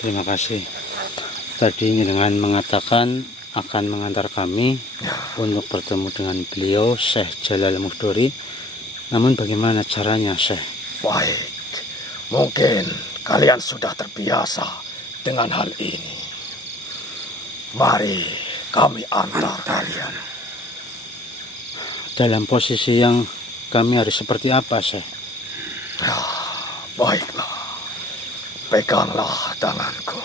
Terima kasih. Tadi dengan mengatakan akan mengantar kami untuk bertemu dengan beliau Syekh Jalal Muhdori. Namun bagaimana caranya, Syekh? Baik, mungkin kalian sudah terbiasa dengan hal ini. Mari kami antar kalian. Dalam posisi yang kami harus seperti apa, Syekh? Ya, baiklah. Peganglah tanganku.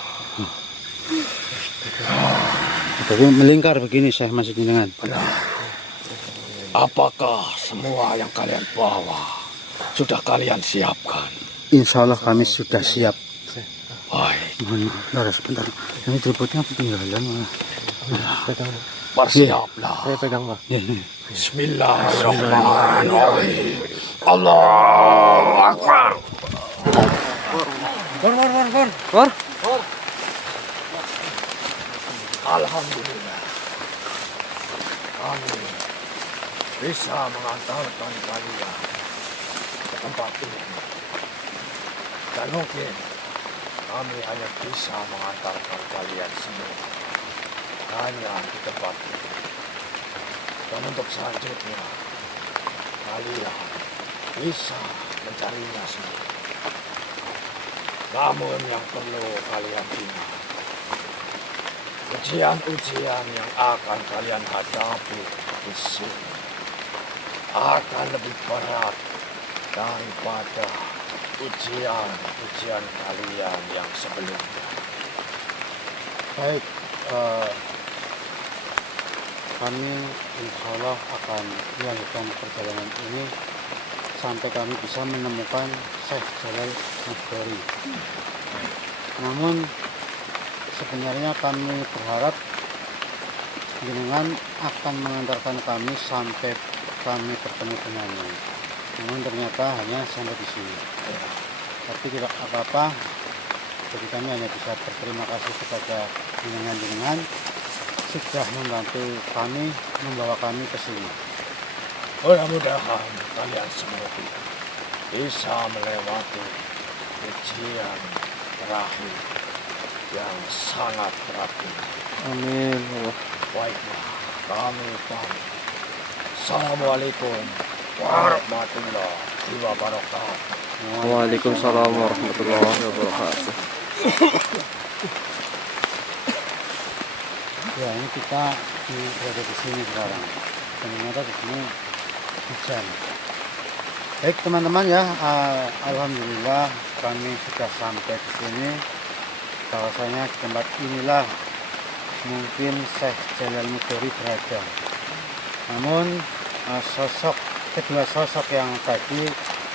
Tapi melingkar begini, Syekh, maksudnya dengan. Benar. Apakah semua yang kalian bawa sudah kalian siapkan? Insya Allah kami sudah siap. Baik. Mohon maaf, sebentar. Ini tripodnya ketinggalan. Bersiaplah. Saya pegang, Pak. Ya, ya. Bismillahirrahmanirrahim. Allahu Akbar. War. Alhamdulillah. Kami bisa mengantarkan kalian ke tempat ini. Dan mungkin kami hanya bisa mengantarkan kalian semua hanya di tempat ini. Dan untuk selanjutnya, kalian bisa mencarinya sendiri. Namun yang perlu kalian ingat, ujian-ujian yang akan kalian hadapi di sini akan lebih berat daripada ujian-ujian kalian yang sebelumnya. Baik, kami insya Allah akan melanjutkan perjalanan ini sampai kami bisa menemukan Syekh Jalal Muhdori. Namun sebenarnya kami berharap jenengan akan mengantarkan kami sampai kami bertemu dengannya. Namun ternyata hanya sampai di sini. Tapi tidak apa-apa. Jadi kami hanya bisa berterima kasih kepada jenengan sudah membantu kami, membawa kami ke sini. Mudah-mudahan kalian semua bisa melewati ujian terakhir yang sangat berat ini. Amin. Baiklah, kami pamit. Assalamualaikum warahmatullahi wabarakatuh. Waalaikumsalam warahmatullahi wabarakatuh. Ya, ini kita berada di sini sekarang. Ternyata di sini hujan. Baik teman-teman ya, alhamdulillah kami sudah sampai di sini. Bahwasanya di tempat inilah mungkin Syekh Jalal Muhdori berada. Namun kedua sosok yang tadi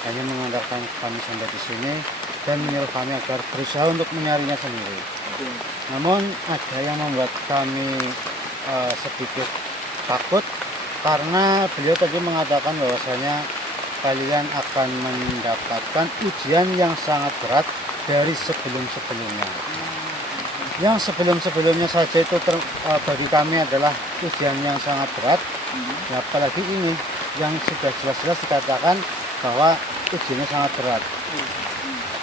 hanya mengantarkan kami sampai di sini dan menyuruh kami agar berusaha untuk mencarinya sendiri. Namun ada yang membuat kami sedikit takut karena beliau tadi mengatakan bahwasanya kalian akan mendapatkan ujian yang sangat berat dari sebelum-sebelumnya. Yang sebelum-sebelumnya saja itu bagi kami adalah ujian yang sangat berat. Ya, apalagi ini yang sudah jelas-jelas dikatakan bahwa ujiannya sangat berat.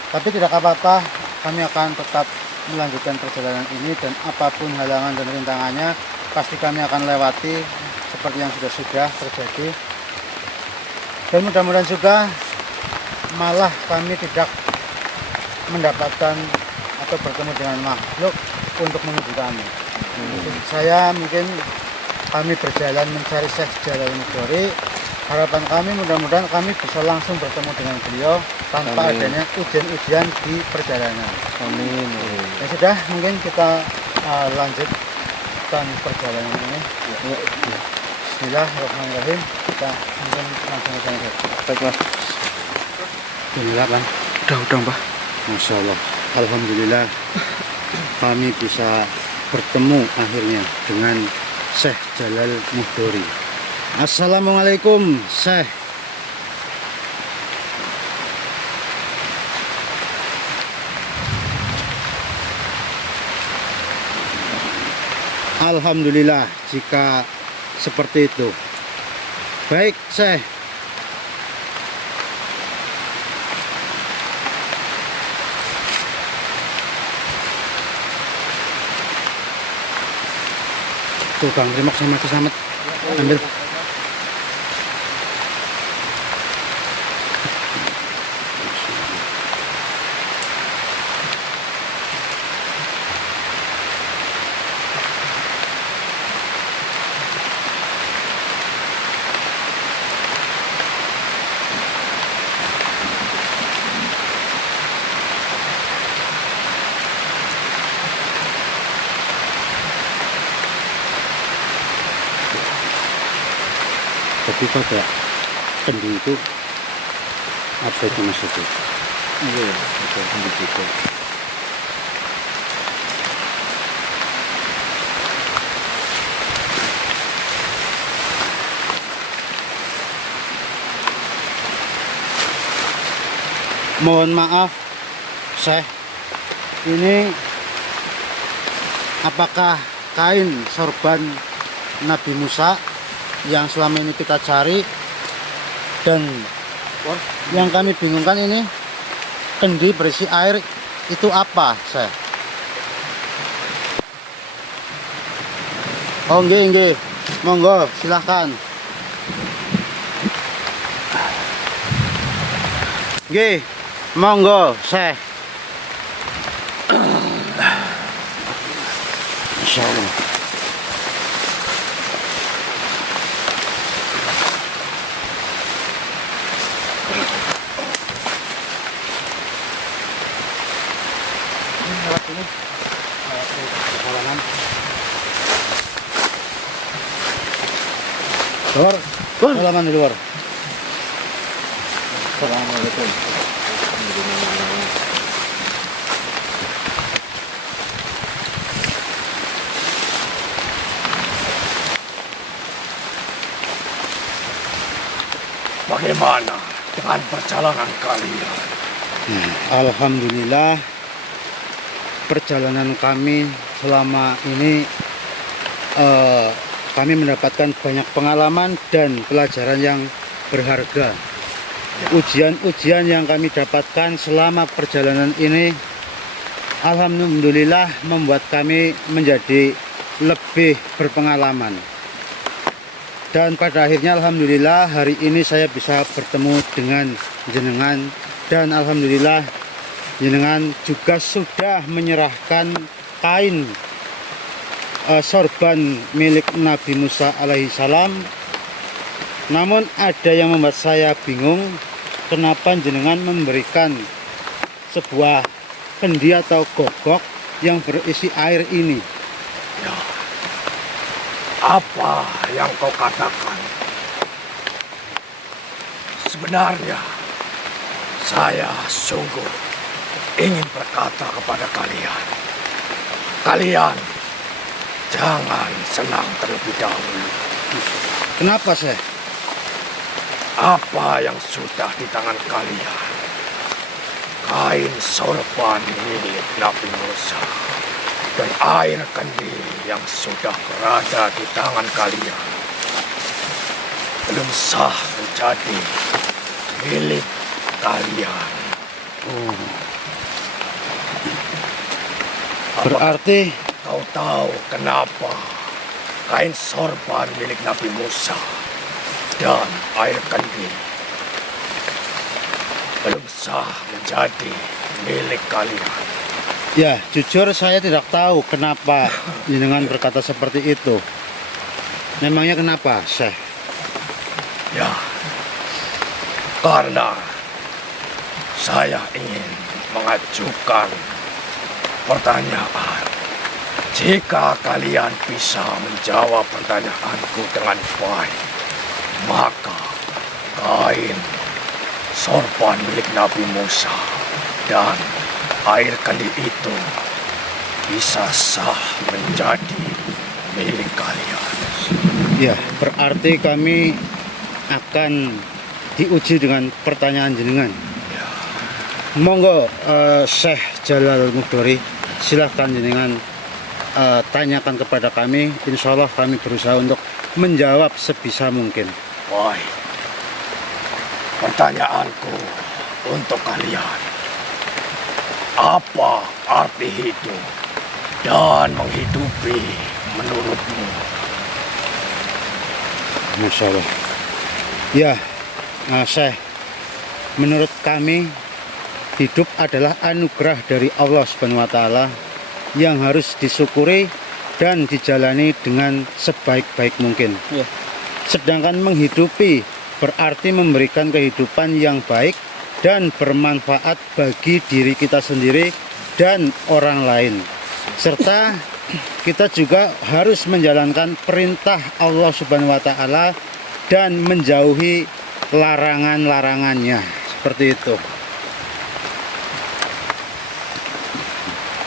Tapi tidak apa-apa, kami akan tetap melanjutkan perjalanan ini dan apapun halangan dan rintangannya pasti kami akan lewati seperti yang sudah terjadi. Dan mudah-mudahan juga malah kami tidak mendapatkan atau bertemu dengan makhluk untuk menuju kami. Saya mungkin kami berjalan mencari Syekh Jalal Muhdori. Harapan kami mudah-mudahan kami bisa langsung bertemu dengan beliau tanpa adanya ujian-ujian di perjalanan. Amin. Ya sudah, mungkin kita lanjutkan perjalanan ini. Bismillahirrahmanirrahim. Kita mungkin langsung saja. Baik, Mas. Bismillah, Bang. Udah, Pak. Masya Allah. Alhamdulillah kami bisa bertemu akhirnya dengan Syekh Jalal Muhdori. Assalamualaikum, Syekh. Alhamdulillah jika seperti itu. Baik, Syekh. Tuh Bang, terima kasih Selamat. Ambil. Tapi pada kendi itu apa itu maksudnya? Iya, betul begitu. Mohon maaf, Syekh. Ini apakah kain sorban Nabi Musa yang selama ini kita cari, dan yang kami bingungkan ini kendi berisi air itu apa, Syekh? Oh nggih, monggo silahkan. Nggih, monggo, Syekh. Masya Allah. Ini perjalanan. Luar, halaman di luar. Assalamualaikum. Bagaimana dengan perjalanan kalian? Alhamdulillah, perjalanan kami selama ini kami mendapatkan banyak pengalaman dan pelajaran yang berharga. Ujian-ujian yang kami dapatkan selama perjalanan ini alhamdulillah membuat kami menjadi lebih berpengalaman. Dan pada akhirnya alhamdulillah hari ini saya bisa bertemu dengan jenengan, dan alhamdulillah jenengan juga sudah menyerahkan kain sorban milik Nabi Musa alaihissalam. Namun ada yang membuat saya bingung, kenapa jenengan memberikan sebuah kendi atau gogok yang berisi air ini? Ya. Apa yang kau katakan? Sebenarnya saya sungguh ingin berkata kepada kalian, kalian jangan senang terlebih dahulu. Kenapa, Syekh? Apa yang sudah di tangan kalian, kain sorban milik Nabi Musa dan air kendi yang sudah berada di tangan kalian, belum sah menjadi milik kalian. Berarti Kau tahu kenapa kain sorban milik Nabi Musa dan air kendi belum sah menjadi milik kalian? ya, jujur saya tidak tahu kenapa jenengan berkata seperti itu. Memangnya kenapa, Syekh? Ya, karena saya ingin mengajukan pertanyaan. Jika kalian bisa menjawab pertanyaanku dengan baik, maka kain sorban milik Nabi Musa dan air kendi itu bisa sah menjadi milik kalian. Ya, berarti kami akan diuji dengan pertanyaan jenengan. Ya. Monggo, Syekh Jalal Mukdori, silahkan jenengan tanyakan kepada kami. Insya Allah kami berusaha untuk menjawab sebisa mungkin. Baik. Pertanyaanku untuk kalian. Apa arti hidup dan menghidupi menurutmu? Masya Allah. Ya, Syekh, menurut kami hidup adalah anugerah dari Allah Subhanahu wa taala yang harus disyukuri dan dijalani dengan sebaik-baik mungkin. Ya. Sedangkan menghidupi berarti memberikan kehidupan yang baik dan bermanfaat bagi diri kita sendiri dan orang lain. Serta kita juga harus menjalankan perintah Allah Subhanahu wa taala dan menjauhi larangan-larangannya. Seperti itu.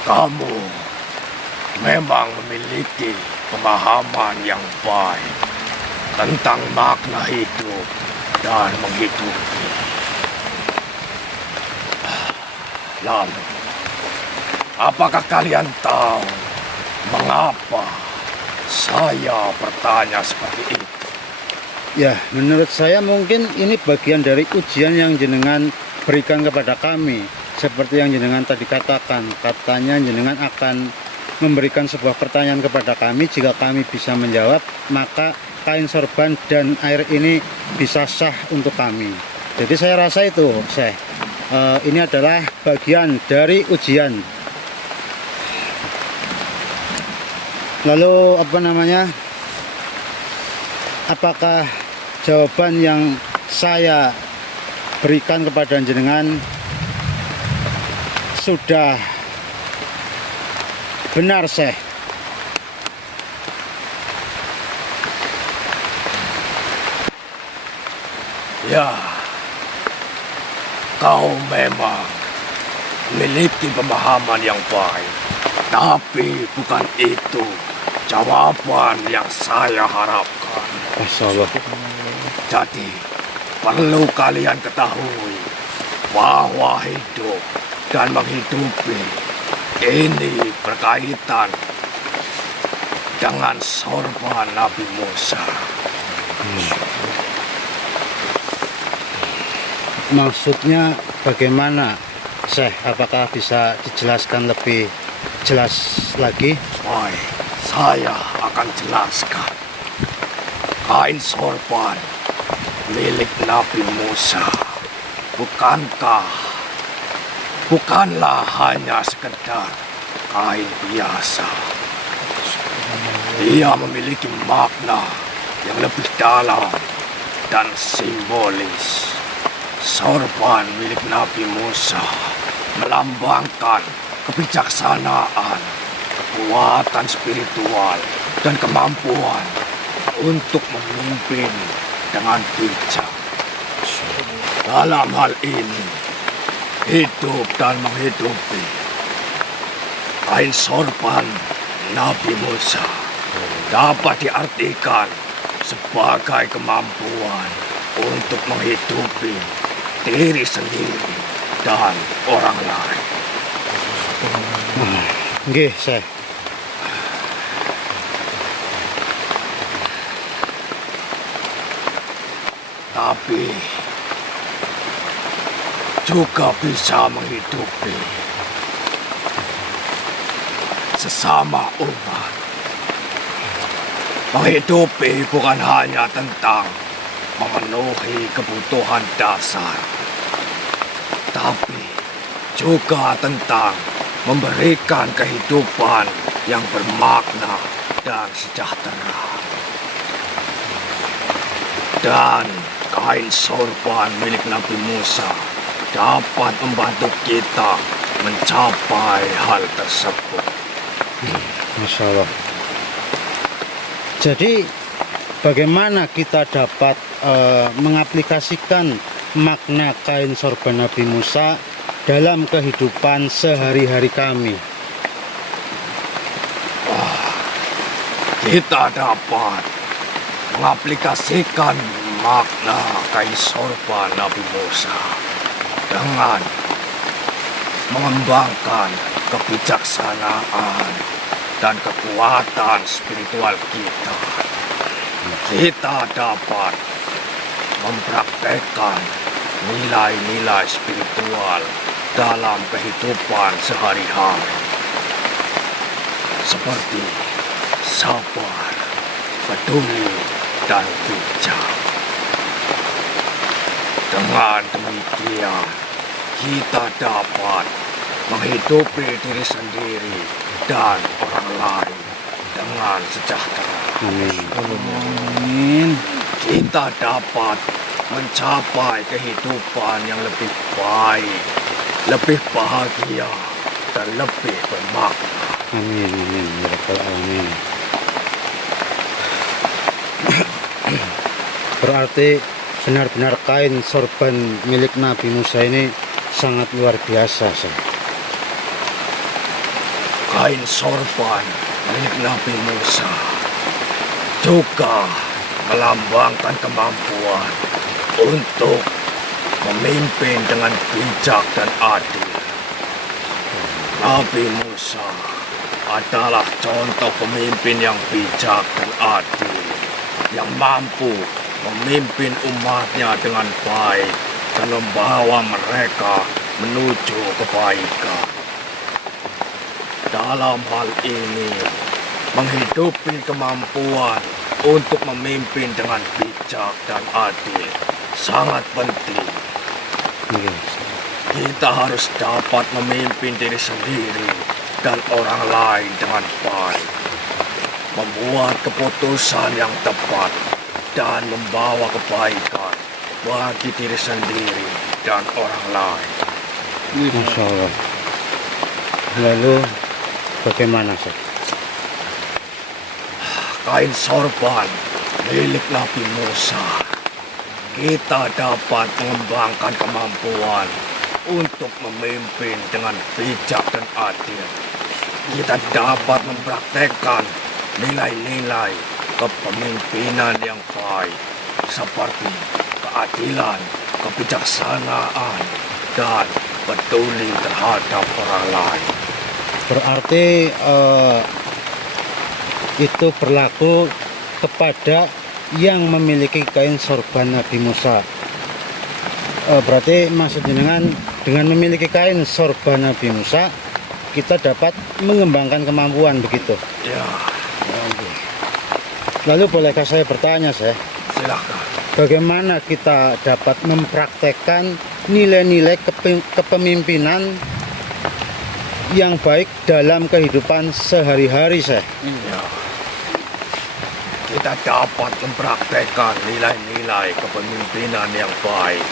Kamu memang memiliki pemahaman yang baik tentang makna hidup dan menghidupi. Lalu, apakah kalian tahu mengapa saya bertanya seperti itu? Ya, menurut saya mungkin ini bagian dari ujian yang jenengan berikan kepada kami. Seperti yang jenengan tadi katakan, katanya jenengan akan memberikan sebuah pertanyaan kepada kami. Jika kami bisa menjawab, maka kain sorban dan air ini bisa sah untuk kami. Jadi saya rasa itu, Syekh, ini adalah bagian dari ujian. Lalu apakah jawaban yang saya berikan kepada jenengan sudah benar, Syekh? Ya, kau memang memiliki pemahaman yang baik, tapi bukan itu jawaban yang saya harapkan. Masya Allah. Jadi, perlu kalian ketahui bahwa hidup dan menghidupi ini berkaitan dengan sorban Nabi Musa. Maksudnya bagaimana, Syekh? Apakah bisa dijelaskan lebih jelas lagi? Baik, saya akan jelaskan. Kain sorban milik Nabi Musa bukanlah hanya sekedar kain biasa. Ia memiliki makna yang lebih dalam dan simbolis. Sorban milik Nabi Musa melambangkan kebijaksanaan, kekuatan spiritual, dan kemampuan untuk memimpin dengan bijak. Dalam hal ini, hidup dan menghidupi, kain sorban Nabi Musa dapat diartikan sebagai kemampuan untuk menghidupi diri sendiri dan orang lain. Nggih, Syekh. Tapi juga bisa menghidupi sesama umat. Menghidupi bukan hanya tentang memenuhi kebutuhan dasar, tapi juga tentang memberikan kehidupan yang bermakna dan sejahtera. Dan kain sorban milik Nabi Musa dapat membantu kita mencapai hal tersebut. Masya Allah. Jadi bagaimana kita dapat mengaplikasikan makna kain sorban Nabi Musa dalam kehidupan sehari-hari kami? Kita dapat mengaplikasikan makna kain sorban Nabi Musa dengan mengembangkan kebijaksanaan dan kekuatan spiritual kita. Kita dapat mempraktekkan nilai-nilai spiritual dalam kehidupan sehari-hari, seperti sabar, peduli, dan bijak. Dengan demikian, kita dapat menghidupi diri sendiri dan orang lain dengan sejahtera. Amin. Kita dapat mencapai kehidupan yang lebih baik, lebih bahagia, dan lebih bermakna. Amin. Amin. Ya Rabbal Alamin. Berarti benar-benar kain sorban milik Nabi Musa ini sangat luar biasa, Syekh. Kain sorban milik Nabi Musa juga melambangkan kemampuan untuk memimpin dengan bijak dan adil. Nabi Musa adalah contoh pemimpin yang bijak dan adil, yang mampu memimpin umatnya dengan baik dan membawa mereka menuju kebaikan. Dalam hal ini, menghidupi kemampuan untuk memimpin dengan bijak dan adil sangat penting. Iya. Kita harus dapat memimpin diri sendiri dan orang lain dengan baik, membuat keputusan yang tepat, dan membawa kebaikan bagi diri sendiri dan orang lain. Masya Allah. Lalu bagaimana, Syekh? Kain sorban milik Nabi Musa, kita dapat mengembangkan kemampuan untuk memimpin dengan bijak dan adil. Kita dapat mempraktekkan nilai-nilai kepemimpinan yang baik seperti keadilan, kebijaksanaan, dan peduli terhadap orang lain. Berarti itu berlaku kepada yang memiliki kain sorban Nabi Musa. Berarti maksud dengan memiliki kain sorban Nabi Musa, kita dapat mengembangkan kemampuan begitu. Ya, Lalu bolehkah saya bertanya, Syekh? silakan. Bagaimana kita dapat mempraktekkan nilai-nilai kepemimpinan yang baik dalam kehidupan sehari-hari, Syekh? Ya. Kita dapat mempraktekkan nilai-nilai kepemimpinan yang baik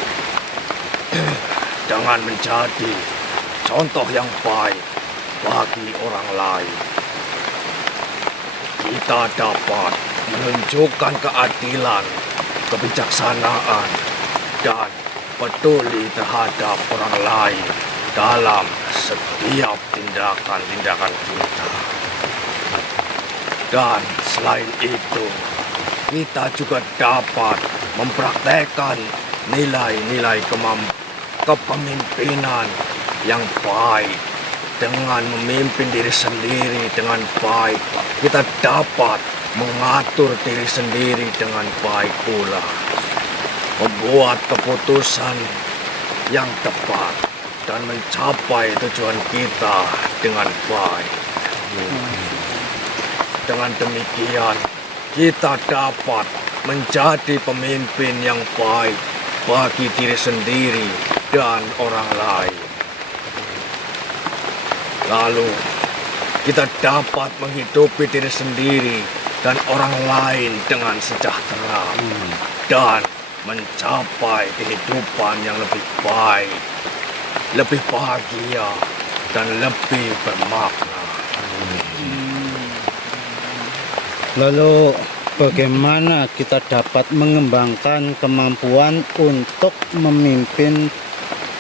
dengan menjadi contoh yang baik bagi orang lain. Kita dapat menunjukkan keadilan, kebijaksanaan, dan peduli terhadap orang lain dalam setiap tindakan-tindakan kita. Dan selain itu, kita juga dapat mempraktekkan nilai-nilai kepemimpinan yang baik dengan memimpin diri sendiri dengan baik. Kita dapat mengatur diri sendiri dengan baik pula, membuat keputusan yang tepat dan mencapai tujuan kita dengan baik. Dengan demikian, kita dapat menjadi pemimpin yang baik bagi diri sendiri dan orang lain. Lalu, kita dapat menghidupi diri sendiri dan orang lain dengan sejahtera dan mencapai kehidupan yang lebih baik, lebih bahagia, dan lebih bermakna. Lalu bagaimana kita dapat mengembangkan kemampuan untuk memimpin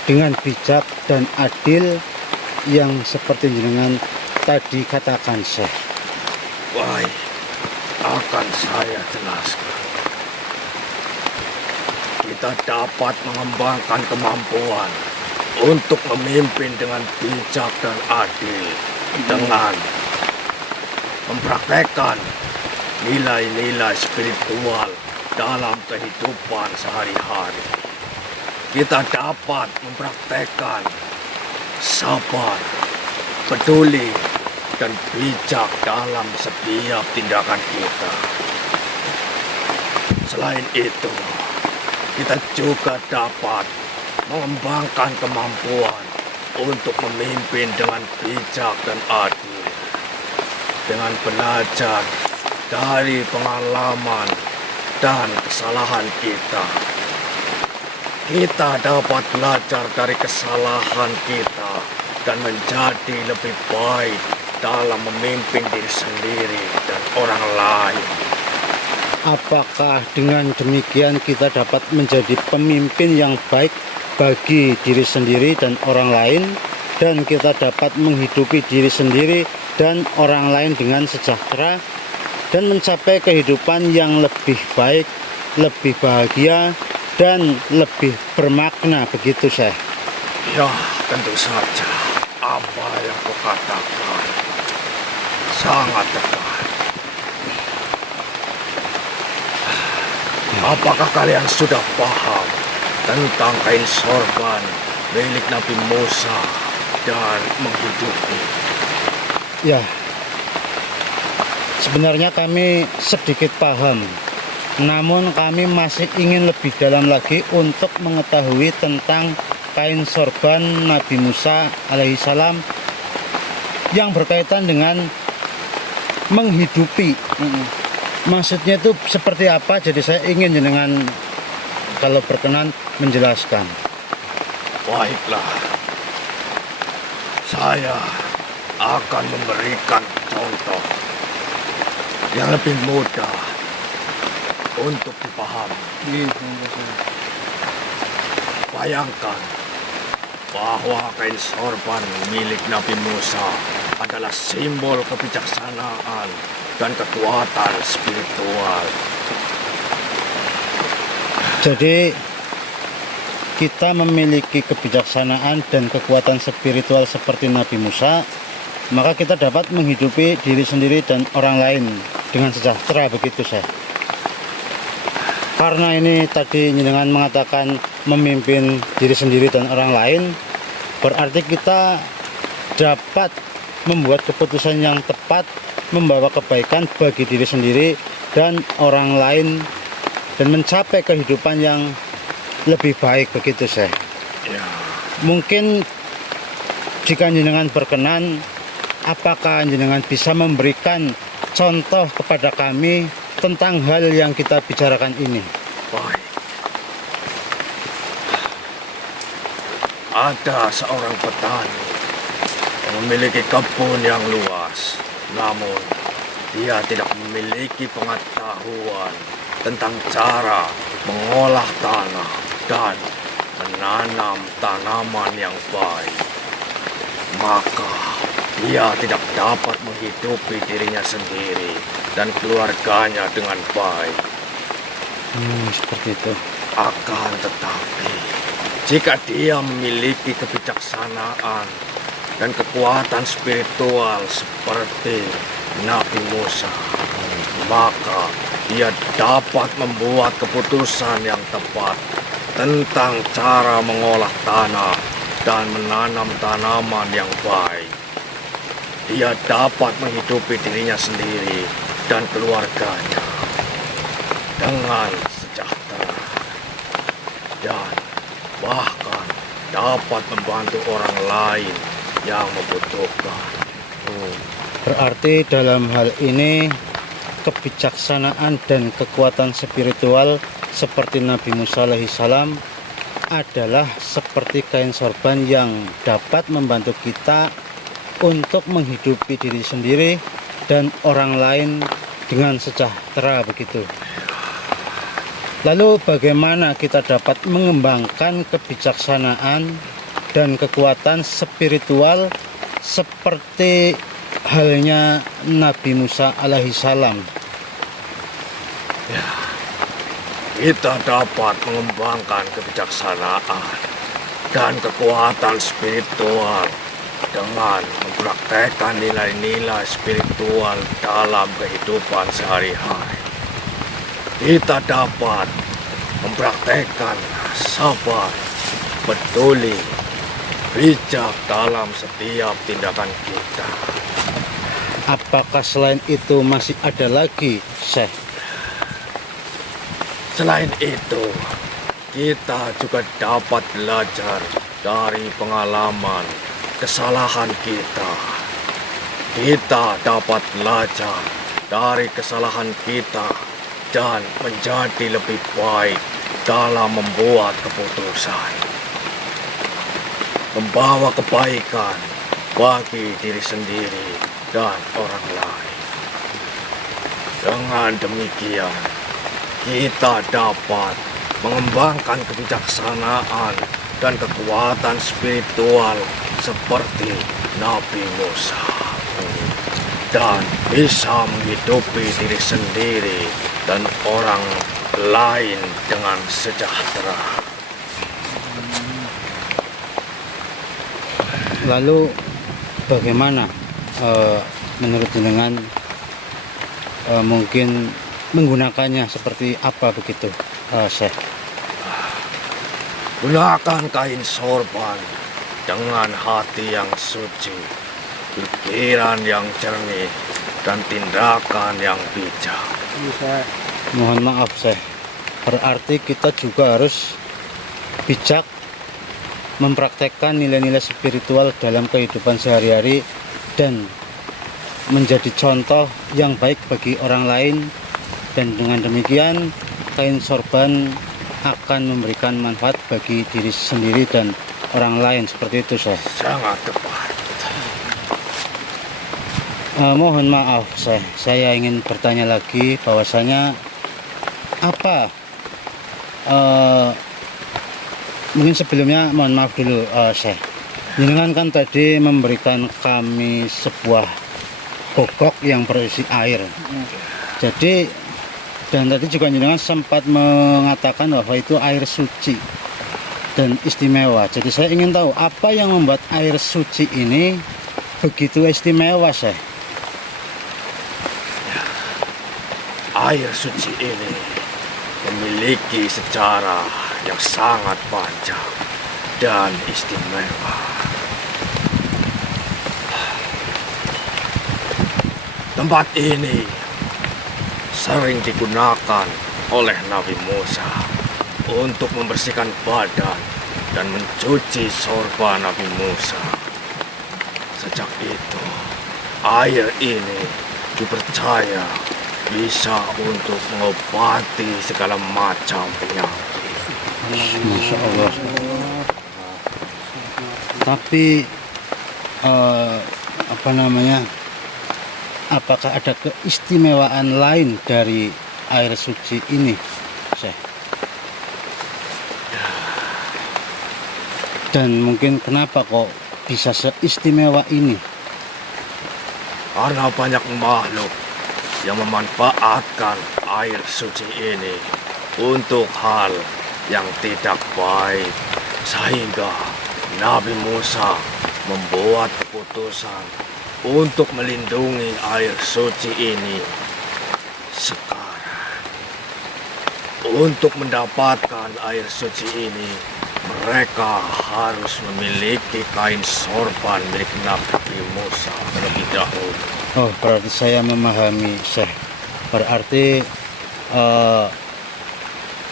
dengan bijak dan adil yang seperti jenengan tadi katakan, Syekh? Baik, akan saya jelaskan. Kita dapat mengembangkan kemampuan untuk memimpin dengan bijak dan adil dengan mempraktekkan nilai-nilai spiritual dalam kehidupan sehari-hari. Kita dapat mempraktekkan sabar, peduli, dan bijak dalam setiap tindakan kita. Selain itu, kita juga dapat mengembangkan kemampuan untuk memimpin dengan bijak dan adil. Dengan belajar dari pengalaman dan kesalahan kita. Kita dapat belajar dari kesalahan kita dan menjadi lebih baik dalam memimpin diri sendiri dan orang lain. Apakah dengan demikian kita dapat menjadi pemimpin yang baik bagi diri sendiri dan orang lain, dan kita dapat menghidupi diri sendiri dan orang lain dengan sejahtera dan mencapai kehidupan yang lebih baik, lebih bahagia, dan lebih bermakna, begitu Syekh? Ya, tentu saja apa yang kau katakan sangat tepat. Apakah kalian sudah paham tentang kain sorban milik Nabi Musa dan menghidupi? Ya, sebenarnya kami sedikit paham, namun kami masih ingin lebih dalam lagi untuk mengetahui tentang kain sorban Nabi Musa alaihissalam yang berkaitan dengan menghidupi. Maksudnya itu seperti apa? Jadi saya ingin dengan, kalau berkenan, menjelaskan. Baiklah, saya akan memberikan contoh yang lebih mudah untuk dipahami. Bayangkan bahwa kain sorban milik Nabi Musa adalah simbol kebijaksanaan dan kekuatan spiritual. Jadi kita memiliki kebijaksanaan dan kekuatan spiritual seperti Nabi Musa, maka kita dapat menghidupi diri sendiri dan orang lain dengan sejahtera, begitu Syekh. Karena ini tadi dengan mengatakan memimpin diri sendiri dan orang lain, berarti kita dapat membuat keputusan yang tepat, membawa kebaikan bagi diri sendiri dan orang lain, dan mencapai kehidupan yang lebih baik, begitu Syekh. Ya, Mungkin jika jenengan berkenan, apakah jenengan bisa memberikan contoh kepada kami tentang hal yang kita bicarakan ini? baik. Ada seorang petani yang memiliki kebun yang luas, namun dia tidak memiliki pengetahuan tentang cara mengolah tanah dan menanam tanaman yang baik. Maka dia tidak dapat menghidupi dirinya sendiri dan keluarganya dengan baik. Seperti itu. Akan tetapi, jika dia memiliki kebijaksanaan dan kekuatan spiritual seperti Nabi Musa, maka dia dapat membuat keputusan yang tepat tentang cara mengolah tanah dan menanam tanaman yang baik. Dia dapat menghidupi dirinya sendiri dan keluarganya dengan sejahtera, dan bahkan dapat membantu orang lain yang membutuhkan. Berarti dalam hal ini kebijaksanaan dan kekuatan spiritual seperti Nabi Musa alaihissalam adalah seperti kain sorban yang dapat membantu kita untuk menghidupi diri sendiri dan orang lain dengan sejahtera, begitu. Lalu bagaimana kita dapat mengembangkan kebijaksanaan dan kekuatan spiritual seperti halnya Nabi Musa alaihissalam? Ya, kita dapat mengembangkan kebijaksanaan dan kekuatan spiritual dengan mempraktekkan nilai-nilai spiritual dalam kehidupan sehari-hari. Kita dapat mempraktekkan sabar, peduli, bijak dalam setiap tindakan kita. Apakah selain itu masih ada lagi, Syekh? Selain itu, kita juga dapat belajar dari pengalaman kesalahan kita. Kita dapat belajar dari kesalahan kita dan menjadi lebih baik dalam membuat keputusan. Membawa kebaikan bagi diri sendiri dan orang lain. Dengan demikian, kita dapat mengembangkan kebijaksanaan dan kekuatan spiritual seperti Nabi Musa dan bisa menghidupi diri sendiri dan orang lain dengan sejahtera. Lalu bagaimana menurut jenengan mungkin menggunakannya seperti apa begitu, Syekh? Gunakan kain sorban dengan hati yang suci, pikiran yang jernih, dan tindakan yang bijak. Mohon maaf, Syekh. Berarti kita juga harus bijak mempraktekkan nilai-nilai spiritual dalam kehidupan sehari-hari dan menjadi contoh yang baik bagi orang lain, dan dengan demikian kain sorban akan memberikan manfaat bagi diri sendiri dan orang lain, seperti itu, Syekh. Sangat tepat. Mohon maaf, Syekh. Saya ingin bertanya lagi bahwasanya apa mungkin sebelumnya mohon maaf dulu, Syekh. Jenengan kan tadi memberikan kami sebuah gogok yang berisi air. Jadi dan tadi juga jenengan sempat mengatakan bahwa itu air suci dan istimewa. Jadi saya ingin tahu apa yang membuat air suci ini begitu istimewa, Syekh. Air suci ini memiliki sejarah yang sangat panjang dan istimewa. Tempat ini sering digunakan oleh Nabi Musa untuk membersihkan badan dan mencuci sorban Nabi Musa. Sejak itu, air ini dipercaya bisa untuk mengobati segala macam penyakit. Masya Allah. Tapi apakah ada keistimewaan lain dari air suci ini, Syekh? Dan mungkin kenapa kok bisa seistimewa ini? Karena banyak makhluk yang memanfaatkan air suci ini untuk hal yang tidak baik, sehingga Nabi Musa membuat keputusan untuk melindungi air suci ini. Sekarang, untuk mendapatkan air suci ini, mereka harus memiliki kain sorban milik Nabi Musa terlebih dahulu. Oh, berarti saya memahami, Syekh. Berarti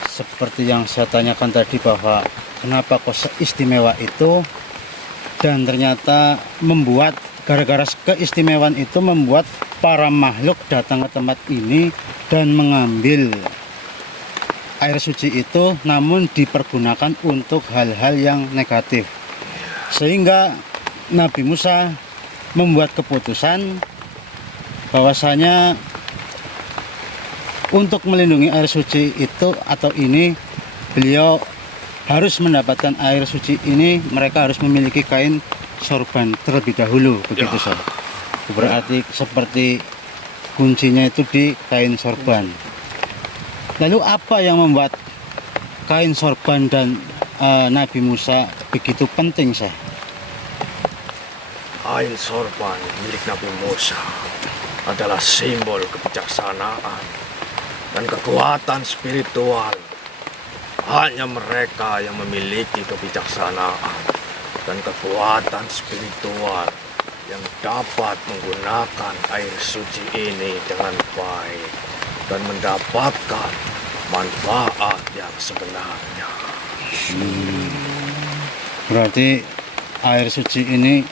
seperti yang saya tanyakan tadi, bahwa kenapa kok seistimewa itu, dan ternyata gara-gara keistimewaan itu membuat para makhluk datang ke tempat ini dan mengambil air suci itu, namun dipergunakan untuk hal-hal yang negatif, sehingga Nabi Musa membuat keputusan bahwasanya untuk melindungi air suci itu atau ini, beliau harus mendapatkan air suci ini, mereka harus memiliki kain sorban terlebih dahulu, begitu, Syekh. Berarti seperti kuncinya itu di kain sorban. Lalu apa yang membuat kain sorban dan Nabi Musa begitu penting, Syekh? Kain sorban milik Nabi Musa adalah simbol kebijaksanaan dan kekuatan spiritual. Hanya mereka yang memiliki kebijaksanaan dan kekuatan spiritual yang dapat menggunakan air suci ini dengan baik dan mendapatkan manfaat yang sebenarnya. Berarti air suci ini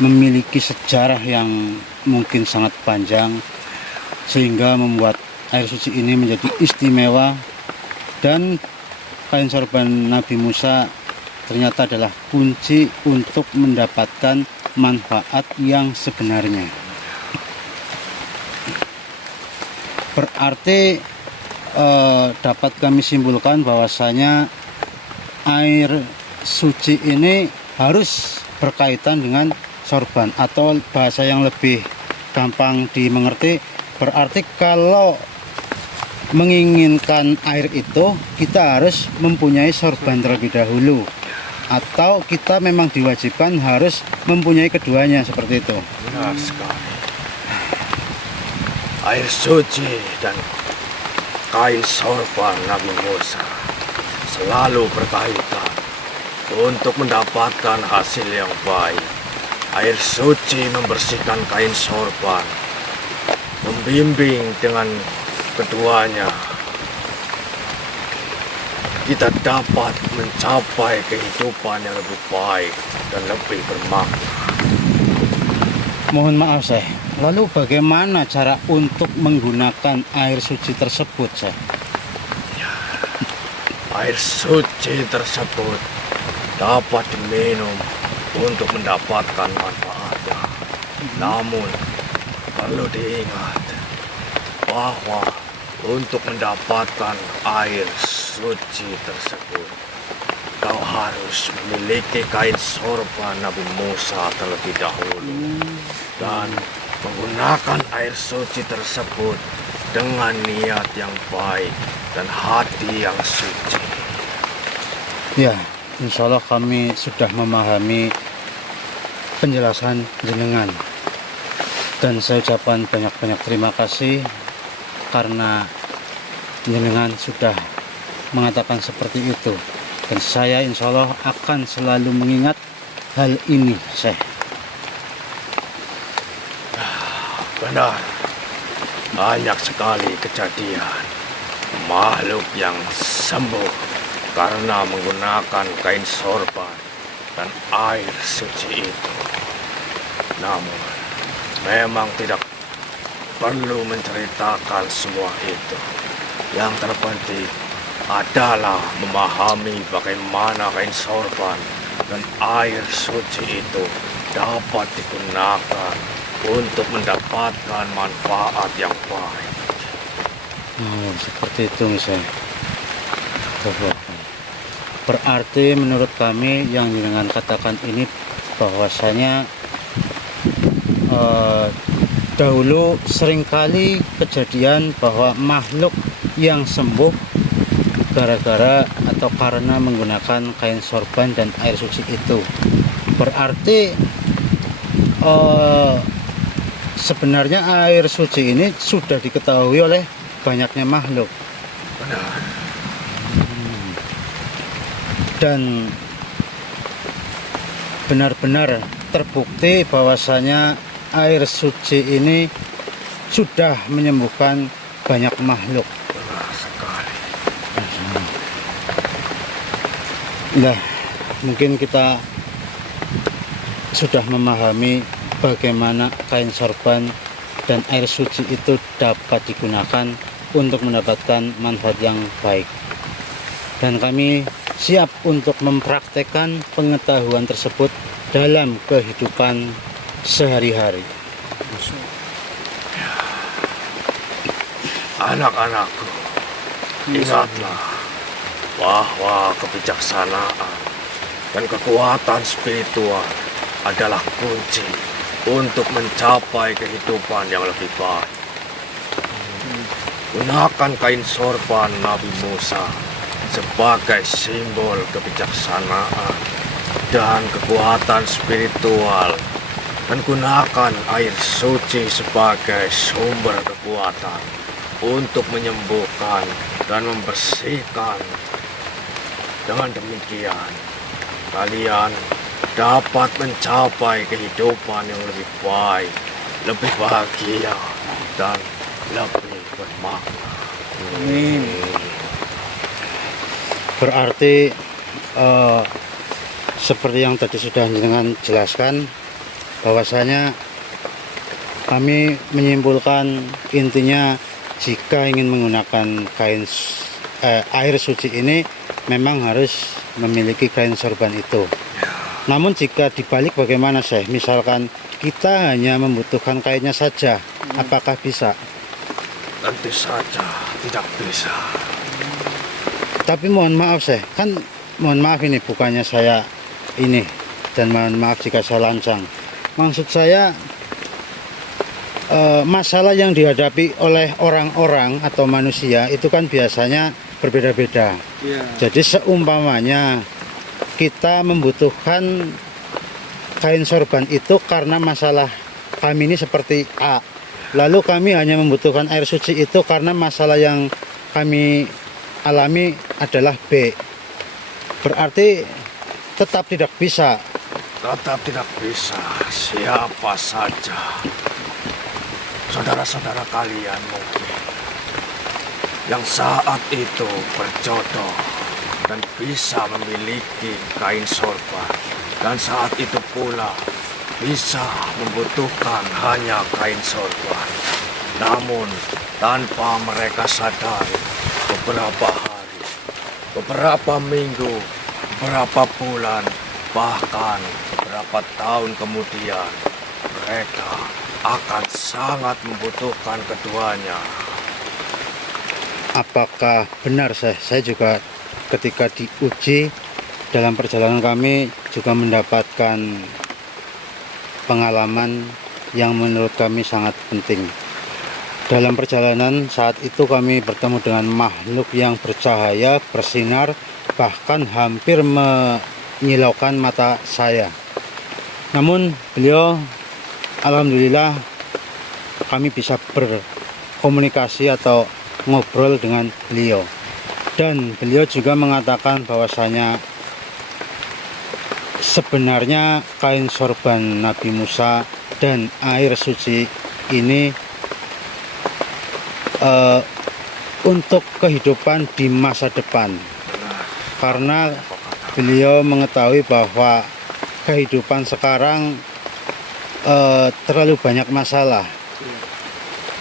memiliki sejarah yang mungkin sangat panjang sehingga membuat air suci ini menjadi istimewa, dan kain sorban Nabi Musa ternyata adalah kunci untuk mendapatkan manfaat yang sebenarnya. Berarti dapat kami simpulkan bahwasanya air suci ini harus berkaitan dengan sorban, atau bahasa yang lebih gampang dimengerti, berarti kalau menginginkan air itu kita harus mempunyai sorban terlebih dahulu, atau kita memang diwajibkan harus mempunyai keduanya, seperti itu. Benar sekali. Air suci dan kain sorban Nabi Musa selalu berkaitan. Untuk mendapatkan hasil yang baik, air suci membersihkan kain sorban, membimbing dengan keduanya. Kita dapat mencapai kehidupan yang lebih baik dan lebih bermakna. Mohon maaf, Syekh. Lalu bagaimana cara untuk menggunakan air suci tersebut, Syekh? Air suci tersebut dapat diminum untuk mendapatkan manfaatnya. Namun, perlu diingat bahwa untuk mendapatkan air suci tersebut, kau harus memiliki kain sorban Nabi Musa terlebih dahulu dan menggunakan air suci tersebut dengan niat yang baik dan hati yang suci. Ya, insya Allah kami sudah memahami penjelasan jenengan, dan saya ucapkan banyak-banyak terima kasih karena jenengan sudah mengatakan seperti itu, dan saya insya Allah akan selalu mengingat hal ini, Syekh. Benar, banyak sekali kejadian makhluk yang sembuh karena menggunakan kain sorban dan air suci itu. Namun, memang tidak perlu menceritakan semua itu. Yang terpenting adalah memahami bagaimana kain sorban dan air suci itu dapat digunakan untuk mendapatkan manfaat yang baik. Oh, seperti itu misalnya. Berarti menurut kami yang jenengan katakan ini bahwasanya dahulu seringkali kejadian bahwa makhluk yang sembuh gara-gara atau karena menggunakan kain sorban dan air suci itu. Berarti sebenarnya air suci ini sudah diketahui oleh banyaknya makhluk. Benar. Dan benar-benar terbukti bahwasanya air suci ini sudah menyembuhkan banyak makhluk. Benar sekali. Nah, mungkin kita sudah memahami bagaimana kain sorban dan air suci itu dapat digunakan untuk mendapatkan manfaat yang baik. Dan kami siap untuk mempraktekkan pengetahuan tersebut dalam kehidupan sehari-hari. Anak-anakku, ingatlah bahwa kebijaksanaan dan kekuatan spiritual adalah kunci untuk mencapai kehidupan yang lebih baik. Gunakan kain sorban Nabi Musa sebagai simbol kebijaksanaan dan kekuatan spiritual, dan gunakan air suci sebagai sumber kekuatan untuk menyembuhkan dan membersihkan. Dengan demikian, kalian dapat mencapai kehidupan yang lebih baik, lebih bahagia, dan lebih bermakna. Amin. Berarti seperti yang tadi sudah jenengan jelaskan, bahwasanya kami menyimpulkan intinya jika ingin menggunakan air suci ini memang harus memiliki kain sorban itu. Namun jika dibalik bagaimana Syekh? Misalkan kita hanya membutuhkan kainnya saja, apakah bisa? Tentu saja tidak bisa. Tapi mohon maaf Syekh, kan mohon maaf ini bukannya saya ini, dan mohon maaf jika saya lancang. Maksud saya masalah yang dihadapi oleh orang-orang atau manusia itu kan biasanya berbeda-beda. Jadi seumpamanya kita membutuhkan kain sorban itu karena masalah kami ini seperti A. Lalu kami hanya membutuhkan air suci itu karena masalah yang kami alami adalah B. Berarti tetap tidak bisa. Tetap tidak bisa. Siapa saja saudara-saudara kalian mungkin yang saat itu berjodoh dan bisa memiliki kain sorban, dan saat itu pula bisa membutuhkan hanya kain sorban. Namun tanpa mereka sadari, beberapa hari, beberapa minggu, beberapa bulan, bahkan beberapa tahun kemudian, mereka akan sangat membutuhkan keduanya. Apakah benar saya juga ketika diuji dalam perjalanan kami juga mendapatkan pengalaman yang menurut kami sangat penting. Dalam perjalanan saat itu kami bertemu dengan makhluk yang bercahaya, bersinar, bahkan hampir menyilaukan mata saya. Namun beliau, alhamdulillah, kami bisa berkomunikasi atau ngobrol dengan beliau. Dan beliau juga mengatakan bahwasanya sebenarnya kain sorban Nabi Musa dan air suci ini untuk kehidupan di masa depan, karena beliau mengetahui bahwa kehidupan sekarang terlalu banyak masalah.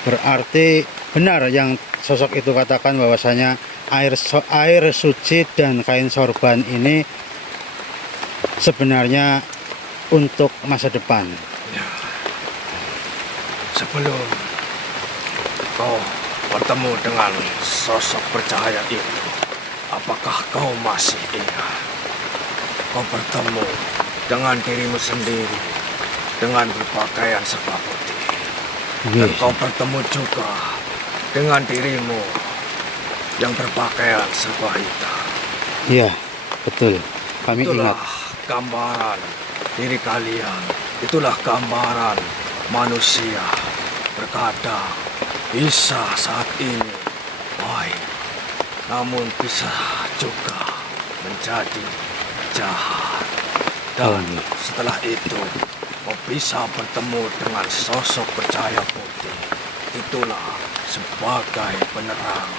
Berarti benar yang sosok itu katakan bahwasanya air suci dan kain sorban ini sebenarnya untuk masa depan. Sebelum kau bertemu dengan sosok bercahaya itu, apakah kau masih ingat? Kau bertemu dengan dirimu sendiri dengan berpakaian serba putih. Dan kau bertemu juga dengan dirimu yang berpakaian serba hitam. Iya, betul. Kami Itulah ingat. gambaran diri kalian. Itulah gambaran manusia. Terkadang bisa saat ini baik, namun bisa juga menjadi jahat. Dan setelah itu kau bisa bertemu dengan sosok bercahaya putih. Itulah sebagai penerang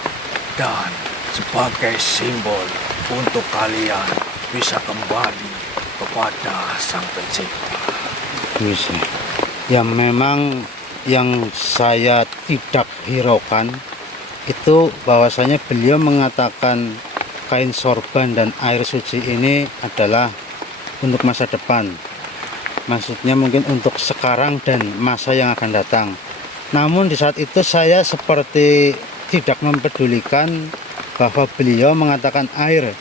dan sebagai simbol untuk kalian bisa kembali kepada Sang Pencipta. Bisa. Yang memang yang saya tidak hiraukan itu bahwasanya beliau mengatakan kain sorban dan air suci ini adalah untuk masa depan. Maksudnya mungkin untuk sekarang dan masa yang akan datang. Namun di saat itu saya seperti tidak mempedulikan bahwa beliau mengatakan air.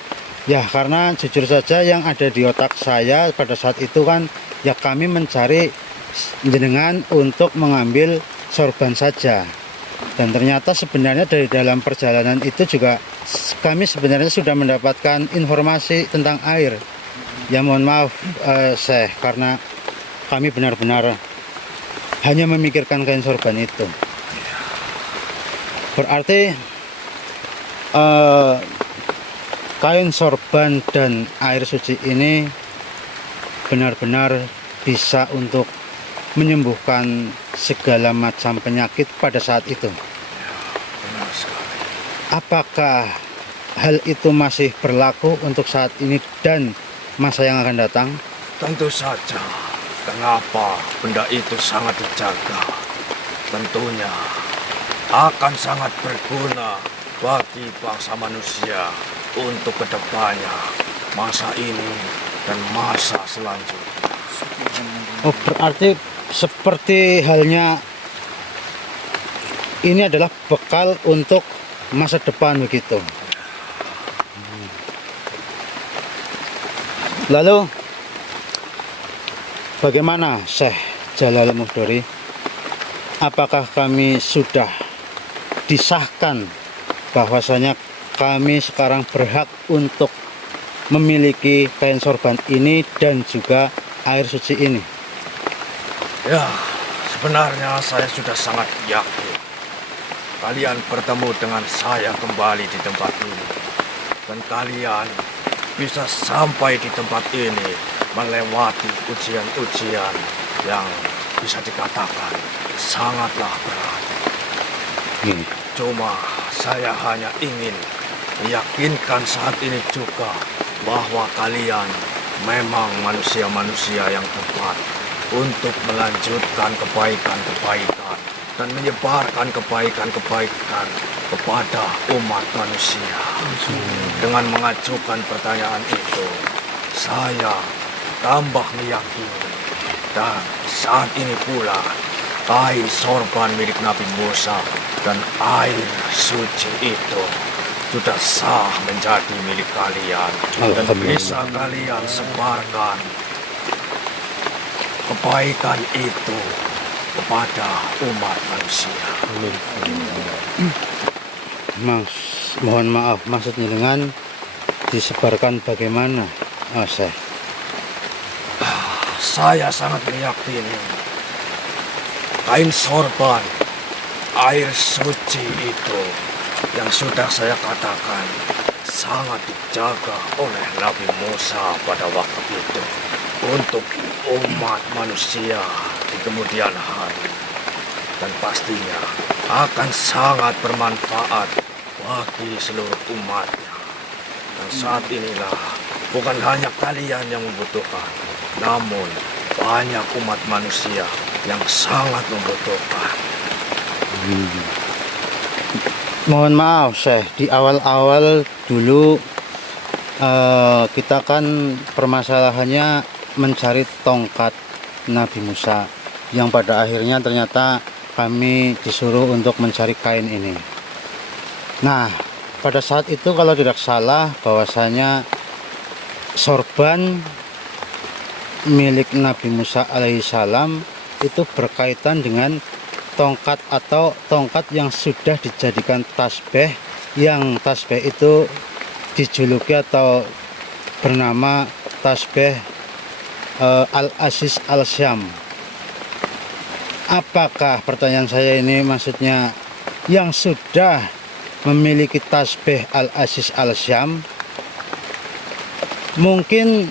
Ya karena jujur saja yang ada di otak saya pada saat itu kan ya kami mencari jenengan untuk mengambil sorban saja. Dan ternyata sebenarnya dari dalam perjalanan itu juga kami sebenarnya sudah mendapatkan informasi tentang air. Ya mohon maaf Syekh, karena kami benar-benar hanya memikirkan kain sorban itu. Berarti kain sorban dan air suci ini benar-benar bisa untuk menyembuhkan segala macam penyakit pada saat itu. Benar sekali. apakah hal itu masih berlaku untuk saat ini dan masa yang akan datang? Tentu saja. Kenapa benda itu sangat dijaga? Tentunya akan sangat berguna bagi bangsa manusia untuk kedepannya, masa ini dan masa selanjutnya. Oh, berarti seperti halnya ini adalah bekal untuk masa depan begitu. Lalu bagaimana Syekh Jalal Muhdari? Apakah kami sudah disahkan bahwasanya kami sekarang berhak untuk memiliki kain sorban ini dan juga air suci ini? Ya, sebenarnya saya sudah sangat yakin kalian bertemu dengan saya kembali di tempat ini. Dan kalian bisa sampai di tempat ini melewati ujian-ujian yang bisa dikatakan sangatlah berat. Cuma saya hanya ingin meyakinkan saat ini juga bahwa kalian memang manusia-manusia yang tepat untuk melanjutkan kebaikan-kebaikan dan menyebarkan kebaikan-kebaikan kepada umat manusia. Dengan mengajukan pertanyaan itu, saya tambah meyakini dan saat ini pula kain sorban milik Nabi Musa dan air suci itu sudah sah menjadi milik kalian dan bisa kalian sebarkan kebaikan itu kepada umat manusia. Mas, mohon maaf, maksudnya dengan disebarkan bagaimana, Syekh? Saya sangat meyakini kain sorban, air suci itu yang sudah saya katakan sangat dijaga oleh Nabi Musa pada waktu itu untuk umat manusia di kemudian hari, dan pastinya akan sangat bermanfaat bagi seluruh umatnya. Dan saat inilah bukan hanya kalian yang membutuhkan, namun banyak umat manusia yang sangat membutuhkan. Mohon maaf Syekh, di awal-awal dulu kita kan permasalahannya mencari tongkat Nabi Musa, yang pada akhirnya ternyata kami disuruh untuk mencari kain ini. Nah, pada saat itu kalau tidak salah bahwasanya sorban milik Nabi Musa alaihissalam itu berkaitan dengan tongkat atau tongkat yang sudah dijadikan tasbih, yang tasbih itu dijuluki atau bernama tasbih Al-Aziz Al-Syam. Apakah, pertanyaan saya ini maksudnya, yang sudah memiliki tasbih Al-Aziz Al-Syam mungkin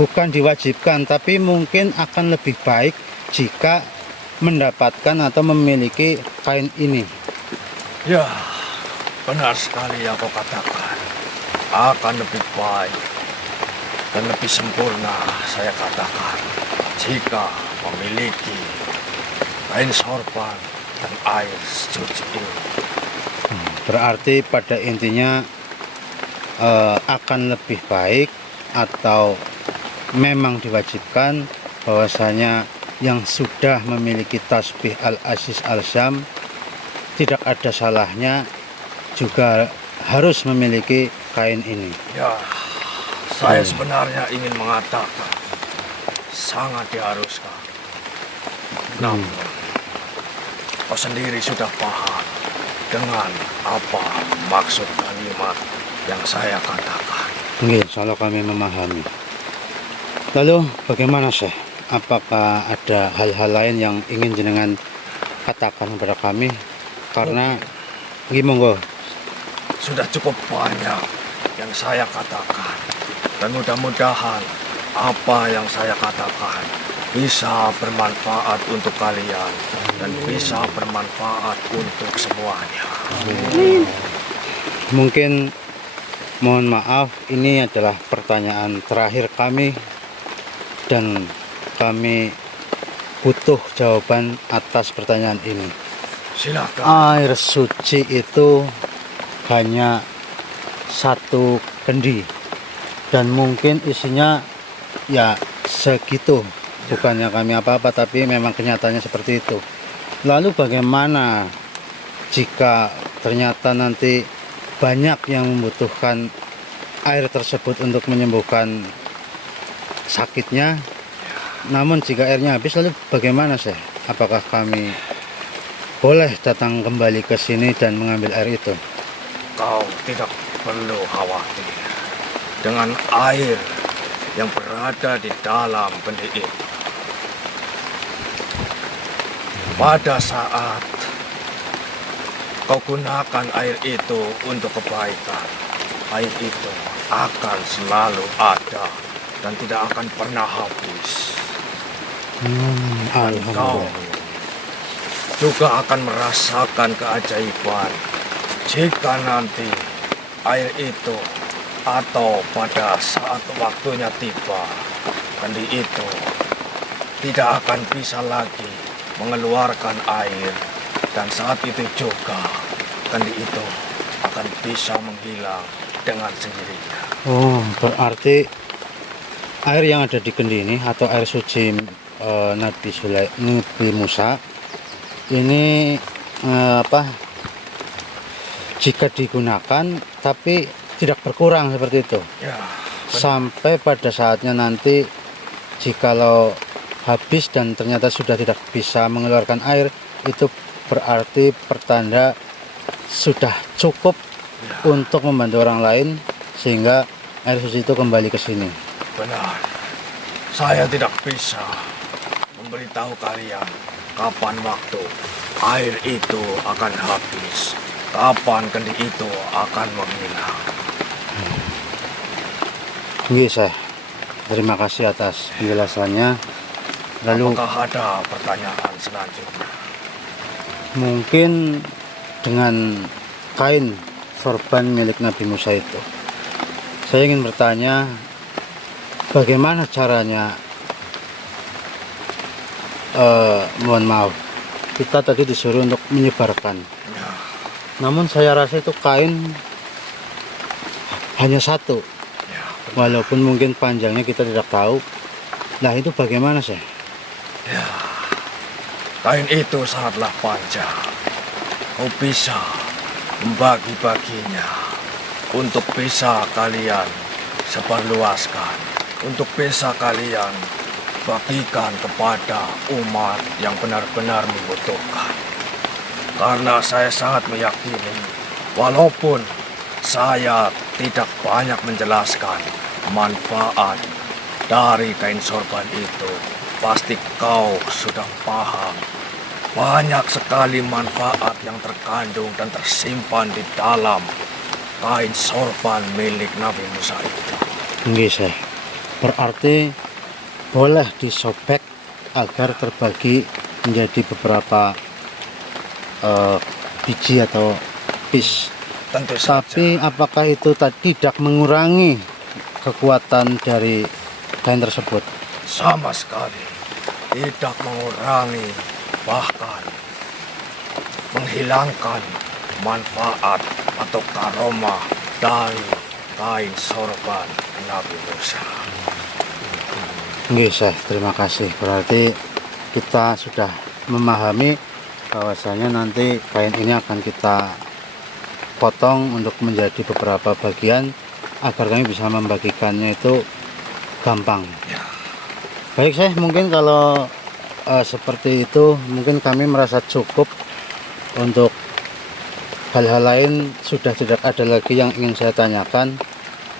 bukan diwajibkan, tapi mungkin akan lebih baik jika mendapatkan atau memiliki kain ini? Ya, benar sekali yang kau katakan. Akan lebih baik dan lebih sempurna, saya katakan, jika memiliki kain sorban dan air suci ini. Berarti pada intinya akan lebih baik atau memang diwajibkan bahwasanya yang sudah memiliki tasbih Al-Aziz Al-Syam tidak ada salahnya juga harus memiliki kain ini. Ya, saya sebenarnya ingin mengatakan sangat diharuskan. Namun, kau sendiri sudah paham dengan apa maksud kalimat yang saya katakan. Nggih, insyaallah kami memahami. Lalu bagaimana Syekh? Apakah ada hal-hal lain yang ingin jenengan katakan kepada kami? Karena gimana? Sudah cukup banyak yang saya katakan. Dan mudah-mudahan apa yang saya katakan bisa bermanfaat untuk kalian dan bisa bermanfaat untuk semuanya. Mungkin mohon maaf, ini adalah pertanyaan terakhir kami dan kami butuh jawaban atas pertanyaan ini. Silakan. Air suci itu hanya satu kendi dan mungkin isinya ya segitu. Bukannya kami apa-apa, tapi memang kenyataannya seperti itu. Lalu bagaimana jika ternyata nanti banyak yang membutuhkan air tersebut untuk menyembuhkan sakitnya, namun jika airnya habis, lalu bagaimana sih? Apakah kami boleh datang kembali ke sini dan mengambil air itu? Kau tidak perlu khawatir dengan air yang berada di dalam kendi itu. Pada saat kau gunakan air itu untuk kebaikan, air itu akan selalu ada dan tidak akan pernah habis. Dan kau juga akan merasakan keajaiban jika nanti air itu atau pada saat waktunya tiba, kendi itu tidak akan bisa lagi mengeluarkan air, dan saat itu juga kendi itu akan bisa menghilang dengan sendirinya. Oh, berarti air yang ada di kendi ini atau air suci Nabi Musa ini jika digunakan tapi tidak berkurang seperti itu. Ya, Sampai pada saatnya nanti jikalau habis dan ternyata sudah tidak bisa mengeluarkan air, itu berarti pertanda sudah cukup untuk membantu orang lain sehingga air suci itu kembali ke sini. benar. Saya tidak bisa memberitahu kalian kapan waktu air itu akan habis, kapan kendi itu akan menghilang. Nggih, Syekh. Terima kasih atas penjelasannya. Lalu Apakah ada pertanyaan selanjutnya? mungkin dengan kain sorban milik Nabi Musa itu, saya ingin bertanya bagaimana caranya. Mohon maaf, kita tadi disuruh untuk menyebarkan, Ya, namun saya rasa itu kain hanya satu, ya, walaupun mungkin panjangnya kita tidak tahu. Nah, itu bagaimana sih? ya. Kain itu sangatlah panjang. Kau bisa membagi-baginya untuk bisa kalian sebarluaskan, untuk bisa kalian bagikan kepada umat yang benar-benar membutuhkan. Karena saya sangat meyakini, walaupun saya tidak banyak menjelaskan manfaat dari kain sorban itu, pasti kau sudah paham. Banyak sekali manfaat yang terkandung dan tersimpan di dalam kain sorban milik Nabi Musa itu. Nggih, Syekh. Berarti boleh disobek agar terbagi menjadi beberapa biji atau piece. Tentu saja. Tapi apakah itu tidak mengurangi kekuatan dari kain tersebut? Sama sekali tidak mengurangi, bahkan menghilangkan manfaat atau karomah dari kain sorban Nabi Musa. Nggih, Syekh, terima kasih. Berarti kita sudah memahami bahwasanya nanti kain ini akan kita potong untuk menjadi beberapa bagian agar kami bisa membagikannya itu gampang. Ya. Baik, Syekh, mungkin kalau seperti itu mungkin kami merasa cukup. Untuk hal-hal lain sudah tidak ada lagi yang ingin saya tanyakan.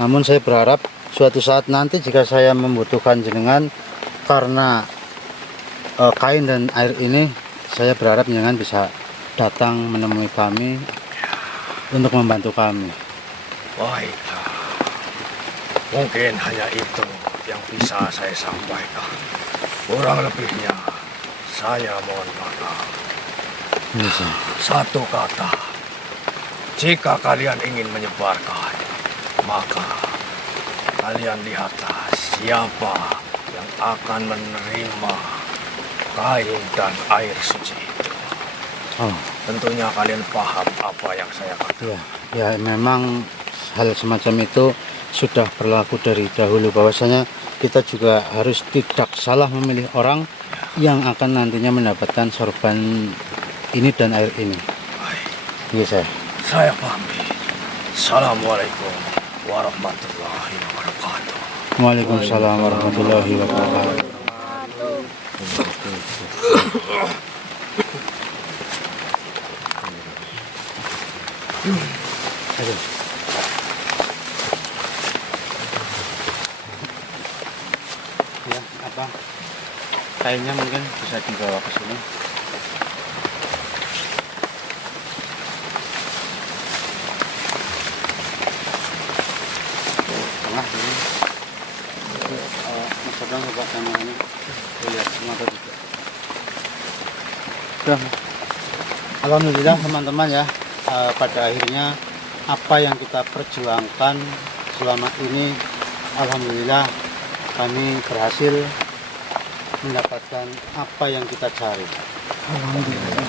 Namun saya berharap suatu saat nanti jika saya membutuhkan jenengan karena kain dan air ini, saya berharap jenengan bisa datang menemui kami untuk membantu kami. Baiklah, mungkin hanya itu yang bisa saya sampaikan. Kurang lebihnya, saya mohon maaf. Satu kata, jika kalian ingin menyebarkan, maka kalian lihatlah siapa yang akan menerima kain dan air suci itu. Oh, Tentunya kalian paham apa yang saya katakan. ya memang hal semacam itu sudah berlaku dari dahulu, bahwasanya kita juga harus tidak salah memilih orang yang akan nantinya mendapatkan sorban ini dan air ini. Baik, Iya, saya pamit. Assalamualaikum warahmatullahi wabarakatuh. Waalaikumsalam warahmatullahi wabarakatuh. Aduh. Ya, apa? Kainnya mungkin bisa dibawa ke sini. Tengah ini. Mas Abang coba kameranya. Lihat mata juga. Sudah. Alhamdulillah teman-teman ya. Pada akhirnya apa yang kita perjuangkan selama ini, alhamdulillah kami berhasil mendapatkan apa yang kita cari. Alhamdulillah.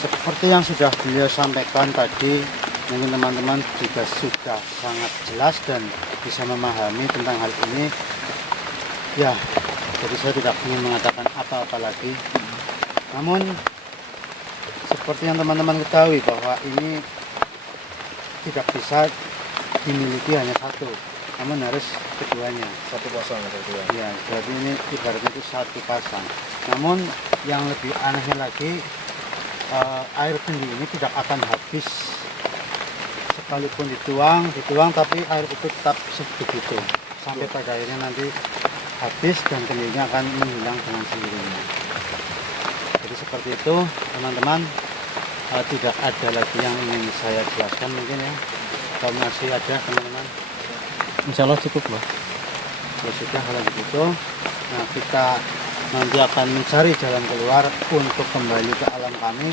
Seperti yang sudah beliau sampaikan tadi, mungkin teman-teman juga sudah sangat jelas dan bisa memahami tentang hal ini. Ya, jadi saya tidak ingin mengatakan apa-apa lagi. Namun seperti yang teman-teman ketahui bahwa ini tidak bisa dimiliki hanya satu, namun harus keduanya. Satu pasang kedua. Ya, jadi ini ibaratnya itu satu pasang. Namun yang lebih anehnya lagi, air kendi ini tidak akan habis sekalipun dituang, tapi air itu tetap sebegitu sampai pada akhirnya nanti habis dan kendinya akan menghilang dengan sendirinya. Jadi seperti itu teman-teman. Tidak ada lagi yang ingin saya jelaskan mungkin ya. Kalau masih ada teman-teman, Insya Allah cukup Mbah. ya sudah kalau begitu. Nah, kita nanti akan mencari jalan keluar untuk kembali ke alam kami.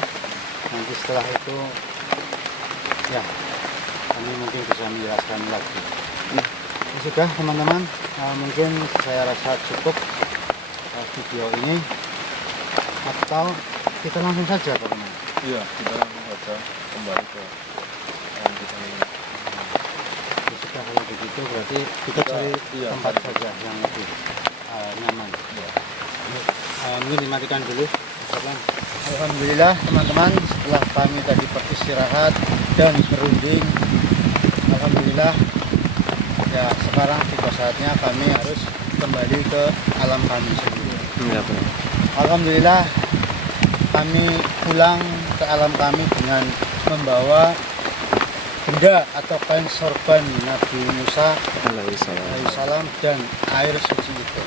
Nanti setelah itu ya kami mungkin bisa menjelaskan lagi. Ya sudah teman-teman, mungkin saya rasa cukup video ini, atau kita langsung saja teman-teman. Iya, kita langsung saja kembali ke yang kita ini. Ya sudah kalau begitu berarti kita cari tempat saja yang lebih nyaman. Mungkin dimatikan dulu. Alhamdulillah teman-teman, setelah kami tadi beristirahat dan berunding, alhamdulillah ya sekarang tiba saatnya kami harus kembali ke alam kami sendiri. Iya benar. Alhamdulillah kami pulang ke alam kami dengan membawa benda atau kain sorban Nabi Musa alaihissalam dan air suci itu.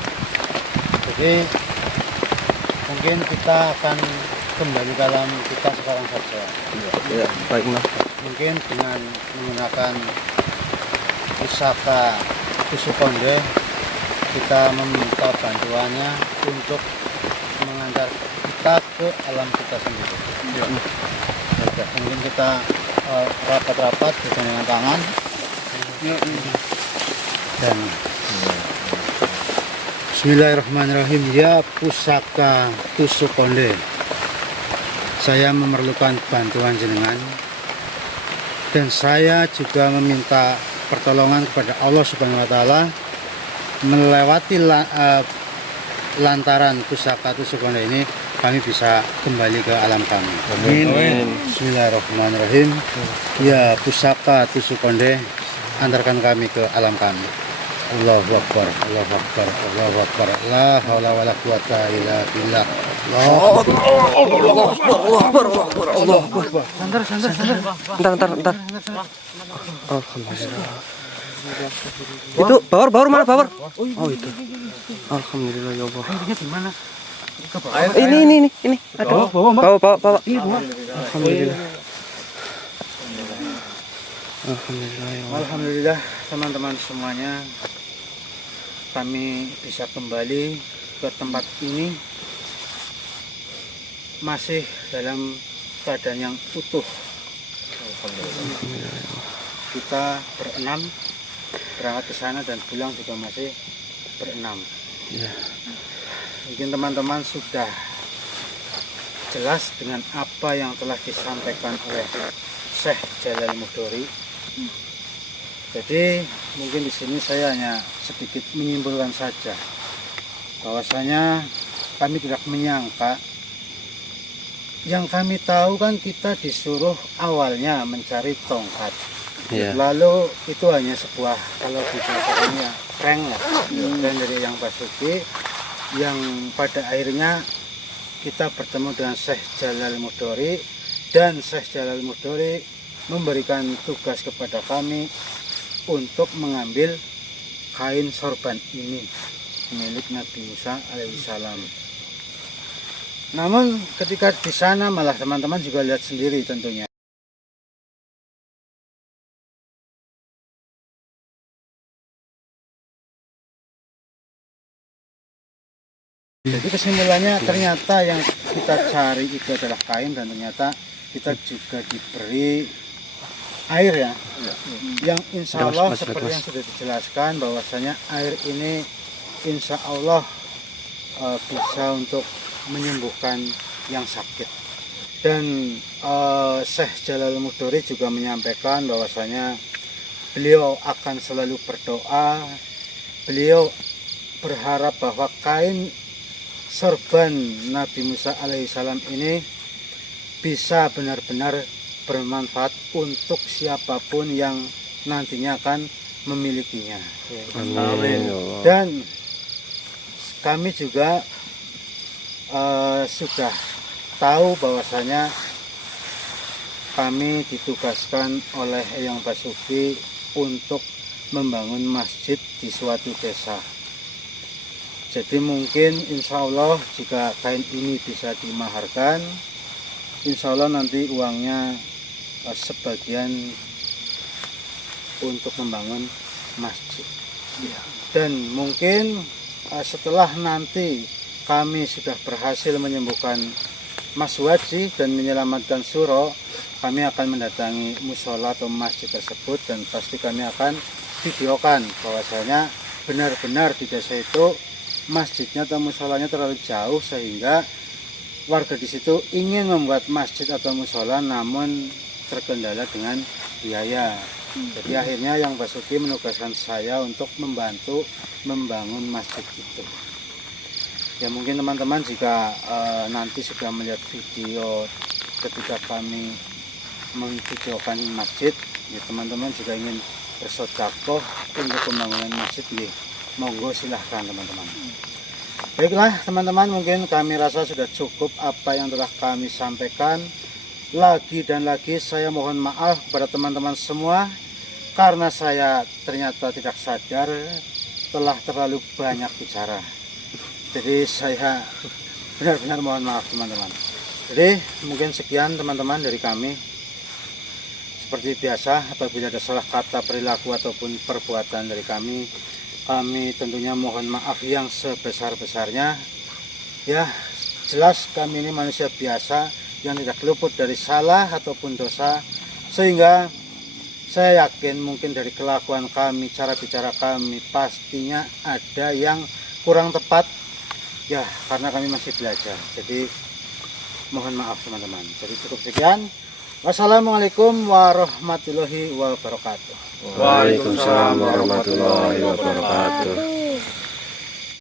Jadi mungkin kita akan kembali ke alam kita sekarang saja. Ya, baik Mbah. Mungkin dengan menggunakan pusaka tusuk konde, kita meminta bantuannya untuk mengantar kita ke alam kita sendiri. Ya. Ya, mungkin kita rapat-rapat dengan tangan dan Bismillahirrahmanirrahim. Ya pusaka tusuk konde, saya memerlukan bantuan jenengan dan saya juga meminta pertolongan kepada Allah Subhanahu wa taala melewati lantaran pusaka tusuk konde ini, kami bisa kembali ke alam kami. Amin. Bismillahirrahmanirrahim. Ya pusaka tusuk konde, antarkan kami ke alam kami. Allahu Akbar, Allahu Akbar, Allahu Akbar. La haula wala quwata illa billah. Allahu Akbar. Ntar. Alhamdulillah. Itu bawar mana bawar? Oh itu. Alhamdulillah ya Allah. Ini. Ada. Bawa. Alhamdulillah. Alhamdulillah ya Allah. Alhamdulillah teman-teman semuanya, kami bisa kembali ke tempat ini masih dalam keadaan yang utuh. Kita berenam berangkat ke sana dan pulang juga masih berenam. Iya. Mungkin teman-teman sudah jelas dengan apa yang telah disampaikan oleh Syekh Jalal Mudori. Jadi mungkin di sini saya hanya sedikit menyimpulkan saja bahwasanya kami tidak menyangka. Yang kami tahu kan kita disuruh awalnya mencari tongkat. Iya. Lalu itu hanya sebuah, kalau dikatakannya prank ya, prank dari Yang Basuki, yang pada akhirnya kita bertemu dengan Syekh Jalal Mudori, dan Syekh Jalal Mudori memberikan tugas kepada kami untuk mengambil kain sorban ini milik Nabi Musa alaihissalam. Namun ketika di sana malah teman-teman juga lihat sendiri tentunya. Jadi kesimpulannya ternyata yang kita cari itu adalah kain, dan ternyata kita juga diberi air ya. Yang insya Allah seperti yang sudah dijelaskan bahwasanya air ini insya Allah bisa untuk menyembuhkan yang sakit. Dan Syekh Jalal Mudori juga menyampaikan bahwasanya beliau akan selalu berdoa, beliau berharap bahwa kain sorban Nabi Musa alaihissalam ini bisa benar-benar bermanfaat untuk siapapun yang nantinya akan memilikinya. Amin. Dan kami juga sudah tahu bahwasanya kami ditugaskan oleh Eyang Basuki untuk membangun masjid di suatu desa. Jadi mungkin insya Allah jika kain ini bisa dimaharkan, insya Allah nanti uangnya sebagian untuk membangun masjid. Dan mungkin setelah nanti kami sudah berhasil menyembuhkan Mas Waji dan menyelamatkan Suro, kami akan mendatangi musola atau masjid tersebut, dan pasti kami akan videokan bahwasanya benar-benar di desa itu masjidnya atau musolanya terlalu jauh sehingga warga di situ ingin membuat masjid atau musola namun terkendala dengan biaya. Jadi akhirnya Yang Basuki menugaskan saya untuk membantu membangun masjid itu. Ya mungkin teman-teman jika nanti sudah melihat video ketika kami memvideokan masjid, ya teman-teman juga ingin bersedekah untuk pembangunan masjid, ya monggo silahkan teman-teman. Baiklah teman-teman, mungkin kami rasa sudah cukup apa yang telah kami sampaikan. Lagi dan lagi saya mohon maaf kepada teman-teman semua karena saya ternyata tidak sadar telah terlalu banyak bicara. Jadi saya benar-benar mohon maaf teman-teman. Jadi mungkin sekian teman-teman dari kami. Seperti biasa, apabila ada salah kata, perilaku ataupun perbuatan dari kami tentunya mohon maaf yang sebesar-besarnya. Ya, jelas kami ini manusia biasa yang tidak luput dari salah ataupun dosa, sehingga saya yakin mungkin dari kelakuan kami, cara bicara kami pastinya ada yang kurang tepat. Ya, karena kami masih belajar. Jadi mohon maaf teman-teman. Jadi cukup sekian. Wassalamualaikum warahmatullahi wabarakatuh. Waalaikumsalam warahmatullahi wabarakatuh.